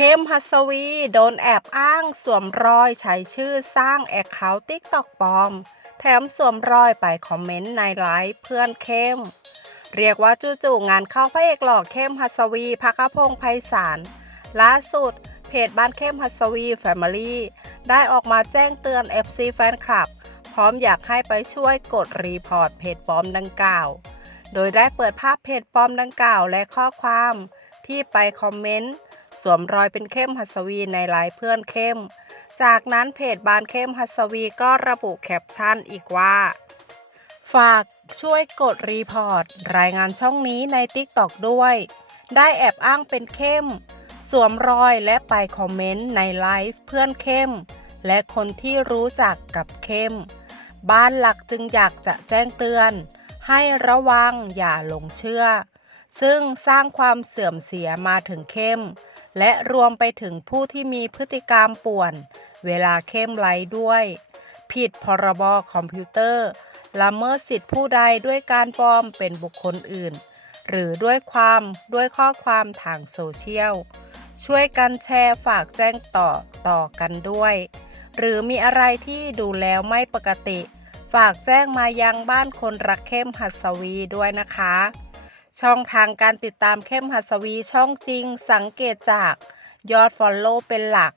เข้มหัสวี โดนแอบอ้างสวมรอยใช้ชื่อสร้างแอคเคาท์ติ๊กตอกปลอม แถมสวมรอยไปคอมเมนต์ในไลฟ์เพื่อนเข้ม เรียกว่าจู่ๆงานเข้าพระเอกหล่อเข้มหัสวีพักพงษ์ไพศาลล่าสุด เพจบ้านเข้มหัสวีแฟมิลี่ได้ออกมาแจ้งเตือน FC แฟนคลับ พร้อมอยากให้ไปช่วยกดรีพอร์ตเพจปลอมดังกล่าว โดยได้เปิดภาพเพจปลอมดังกล่าวและข้อความที่ไปคอมเมนต์ สวมรอยเป็นเข้มหัสวีในไลน์เพื่อนเข้ม จากนั้นเพจบานเข้มหัสวีก็ระบุแคปชั่นอีกว่า ฝากช่วยกดรีพอร์ต รายงานช่องนี้ใน TikTok ด้วย ได้แอบอ้างเป็นเข้ม สวมรอยและไปคอมเมนต์ในไลฟ์เพื่อนเข้ม และคนที่รู้จักกับเข้ม บ้านหลักจึงอยากจะแจ้งเตือน ให้ระวังอย่าหลงเชื่อ ซึ่งสร้างความเสื่อมเสียมาถึงเข้ม และรวมไปถึงผู้ที่มีพฤติกรรมป่วน เวลาเข้มไลด้วย ผิดพรบคอมพิวเตอร์ละเมิดสิทธิผู้ใดด้วยการปลอมเป็นบุคคลอื่น หรือด้วยความด้วยข้อความทางโซเชียล ช่วยกันแชร์ฝากแจ้งต่อต่อกันด้วย หรือมีอะไรที่ดูแล้วไม่ปกติ ฝากแจ้งมายังบ้านคนรักเข้มหัสวีด้วยนะคะ ช่องทางการติดตามเข้มหัสวีช่องจริงสังเกตจากยอดฟอลโล่เป็นหลัก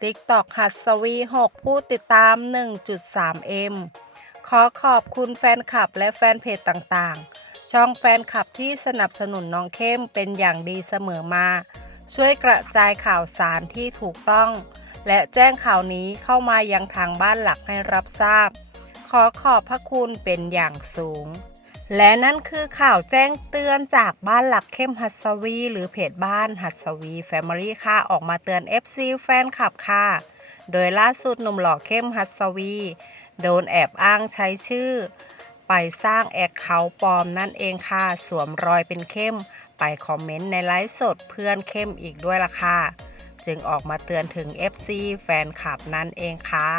TikTok หัสวี 6 ผู้ติดตาม 1.3M ขอขอบคุณแฟนคลับและแฟนเพจต่างๆ ช่องแฟนคลับที่สนับสนุนน้องเข้มเป็นอย่างดีเสมอมา ช่วยกระจายข่าวสารที่ถูกต้อง และแจ้งข่าวนี้เข้ามายังทางบ้านหลักให้รับทราบ ขอขอบพระคุณเป็นอย่างสูง และนั่นคือข่าวแจ้งเตือนจากบ้านหลักเข้มหัสวี หรือเพจบ้านหัสวีแฟมิลี่ค่ะ ออกมาเตือน FC แฟนคลับค่ะ โดยล่าสุดหนุ่มหล่อเข้มหัสวี โดนแอบอ้างใช้ชื่อ ไปสร้างแอคเคาท์ปลอมนั่นเองค่ะ สวมรอยเป็นเข้ม ไปคอมเมนต์ในไลฟ์สดเพื่อนเข้มอีกด้วยล่ะค่ะ จึงออกมาเตือนถึง FC แฟนคลับนั่นเองค่ะ